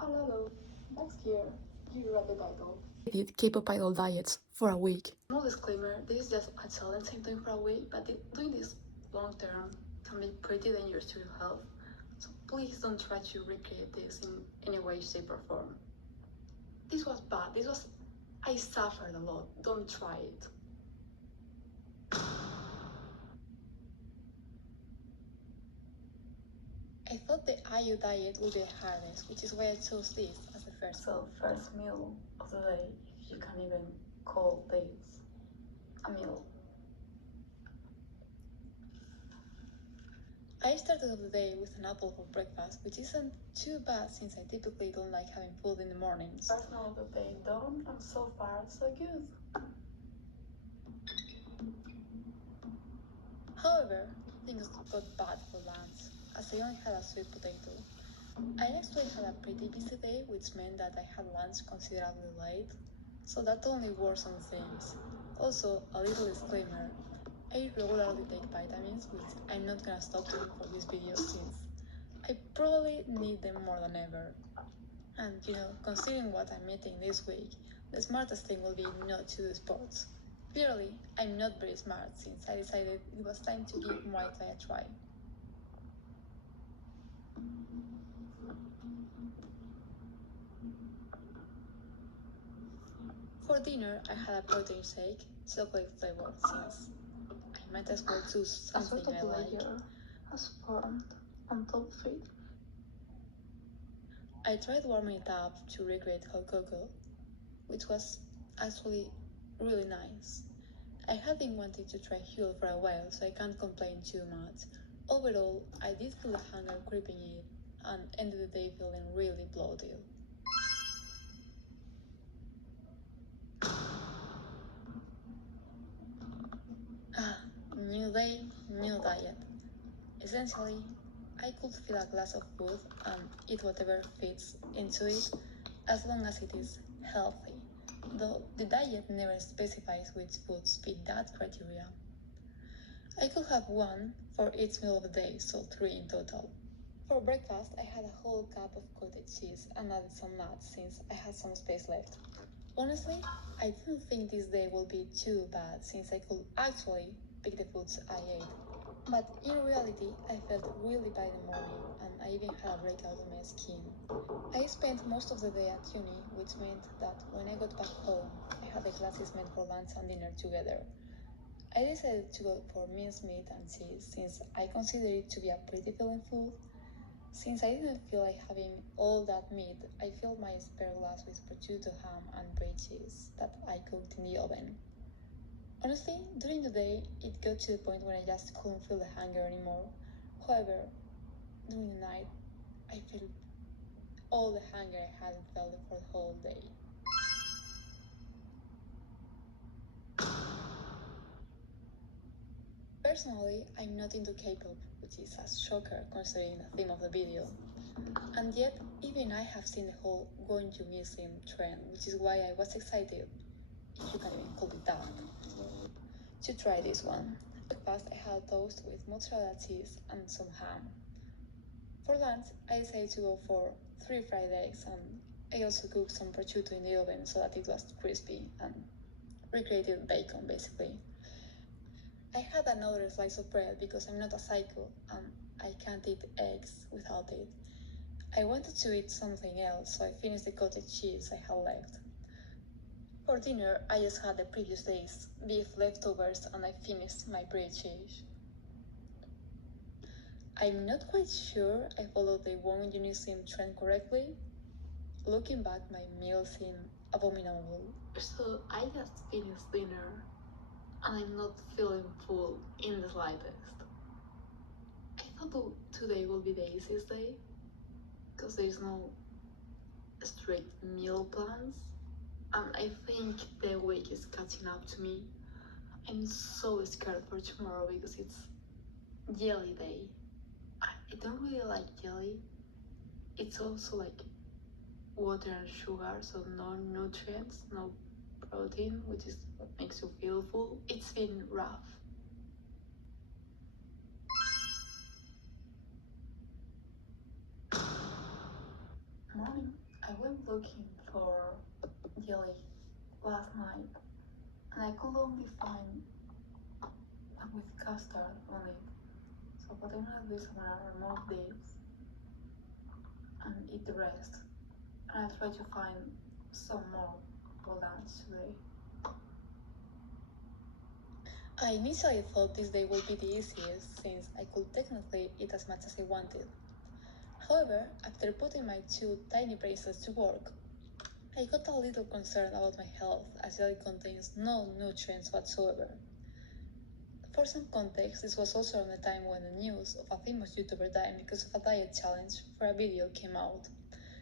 Hello, next year, you read the title. I did K-pop idol diets for a week. No disclaimer, this is just a challenge I'm doing for a week, but doing this long term can be pretty dangerous to your health. So please don't try to recreate this in any way, shape, or form. This was bad. I suffered a lot. Don't try it. I thought the IU diet would be the hardest, which is why I chose this as the first. So, first meal of the day, if you can even call this a meal. I started the day with an apple for breakfast, which isn't too bad since I typically don't like having food in the mornings. First meal of the day done, and so far so good. However, things got bad for lunch, as I only had a sweet potato. I actually had a pretty busy day, which meant that I had lunch considerably late, so that only worsened things. Also, a little disclaimer, I regularly take vitamins, which I'm not gonna stop doing for this video since I probably need them more than ever. And considering what I'm eating this week, the smartest thing will be not to do sports. Clearly, I'm not very smart since I decided it was time to give Muay Thai a try. For dinner, I had a protein shake, chocolate flavored, since I might as well choose something I like. A sort of layer has formed on top of it. I tried warming it up to recreate hot cocoa, which was actually really nice. I had been wanting to try Huel for a while, so I can't complain too much. Overall, I did feel the hunger creeping in and ended the day feeling really bloated. New day, new diet. Essentially, I could fill a glass of food and eat whatever fits into it as long as it is healthy, though the diet never specifies which foods fit that criteria. I could have one for each meal of the day, so 3 in total. For breakfast, I had a whole cup of cottage cheese and added some nuts since I had some space left. Honestly, I didn't think this day would be too bad since I could actually pick the foods I ate. But in reality, I felt really bad in the morning and I even had a breakout on my skin. I spent most of the day at uni, which meant that when I got back home, I had the classes meant for lunch and dinner together. I decided to go for minced meat and cheese since I consider it to be a pretty filling food. Since I didn't feel like having all that meat, I filled my spare glass with prosciutto ham and brie cheese that I cooked in the oven. Honestly, during the day, it got to the point when I just couldn't feel the hunger anymore. However, during the night, I felt all the hunger I hadn't felt for the whole day. Personally, I'm not into K-pop, which is a shocker considering the theme of the video. And yet, even I have seen the whole Wonyoung trend, which is why I was excited, if you can even call it that, to try this one. Breakfast, I had toast with mozzarella cheese and some ham. For lunch, I decided to go for 3 fried eggs, and I also cooked some prosciutto in the oven so that it was crispy and recreated bacon basically. I had another slice of bread because I'm not a psycho and I can't eat eggs without it. I wanted to eat something else, so I finished the cottage cheese I had left. For dinner, I just had the previous day's beef leftovers and I finished my brie cheese. I'm not quite sure I followed the Wonyoung trend correctly. Looking back, my meal seemed abominable. So I just finished dinner and I'm not feeling full in the slightest. I thought today would be the easiest day because there's no strict meal plans, and I think the week is catching up to me. I'm so scared for tomorrow because it's jelly day. I don't really like jelly. It's also like water and sugar, so no nutrients, no protein, which is what makes you feel full. It's been rough. Morning. I went looking for jelly last night and I could only find one with custard on it. So what I'm gonna do is I'm gonna remove this and eat the rest. And I'll try to find some more for lunch today. I initially thought this day would be the easiest since I could technically eat as much as I wanted. However, after putting my two tiny bracelets to work, I got a little concerned about my health as jelly contains no nutrients whatsoever. For some context, this was also around the time when the news of a famous YouTuber dying because of a diet challenge for a video came out.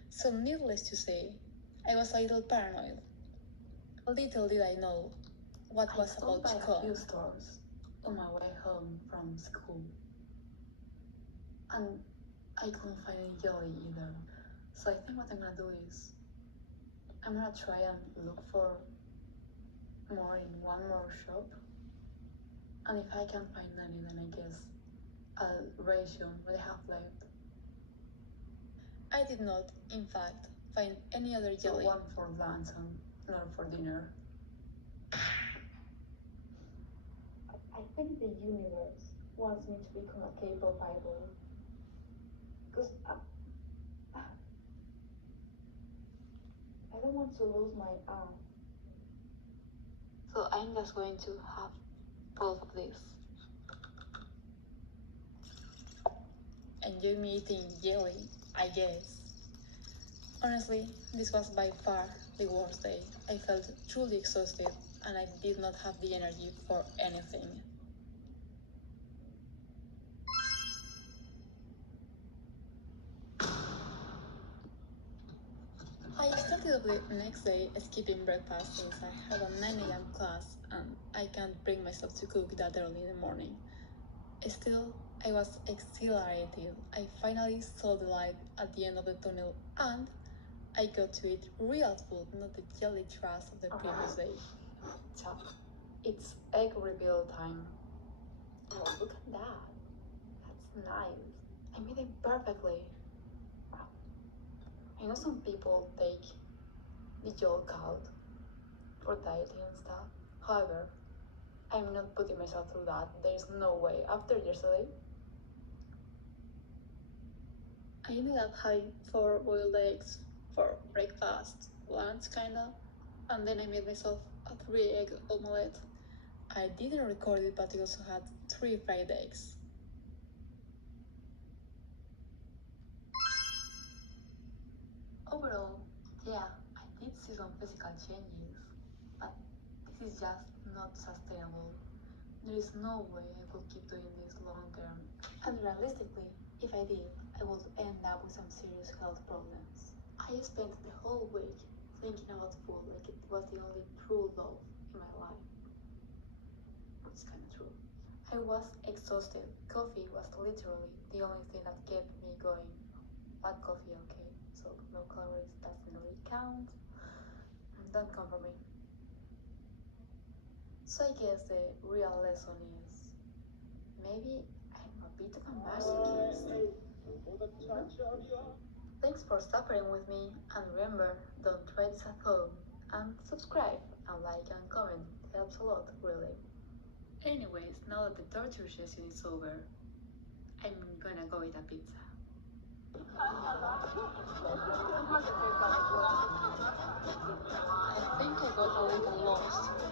So needless to say, I was a little paranoid. Little did I know what was about to come. I stopped by a few stores on my way home from school, and I couldn't find any jelly either. So I think what I'm gonna do is I'm gonna try and look for more in one more shop, and if I can't find any, then I guess I'll ration what I have left. I did not, in fact, find any other jelly. So one for lunch and none for dinner. I think the universe wants me to become a K-pop idol. Because I don't want to lose my arm. So I'm just going to have both of these. Enjoy me eating jelly, I guess. Honestly, this was by far the worst day. I felt truly exhausted and I did not have the energy for anything. I started up the next day skipping breakfast since I had a 9 a.m. class and I can't bring myself to cook that early in the morning. Still, I was exhilarated. I finally saw the light at the end of the tunnel and I got to eat real food, not the jelly trash of the previous day. So, it's egg reveal time. Oh, look at that. That's nice. I made it perfectly. Wow. I know some people take the yolk out for dieting and stuff. However, I'm not putting myself through that. There's no way. After yesterday, I ended up having 4 boiled eggs for breakfast, lunch kinda, and then I made myself a 3-egg omelette. I didn't record it, but I also had 3 fried eggs. Overall, yeah, I did see some physical changes, but this is just not sustainable. There is no way I could keep doing this long term. And realistically, if I did, I would end up with some serious health problems. I spent the whole week thinking about food like it was the only true love in my life. It's kind of true. I was exhausted. Coffee was literally the only thing that kept me going. Black coffee, okay, so no calories, doesn't really count. Don't come for me. So I guess the real lesson is maybe I'm a bit of a masochist. Thanks for suffering with me, and remember, don't try this at home. And subscribe, and like and comment, it helps a lot, really. Anyways, now that the torture session is over, I'm gonna go eat a pizza. I think I got a little lost.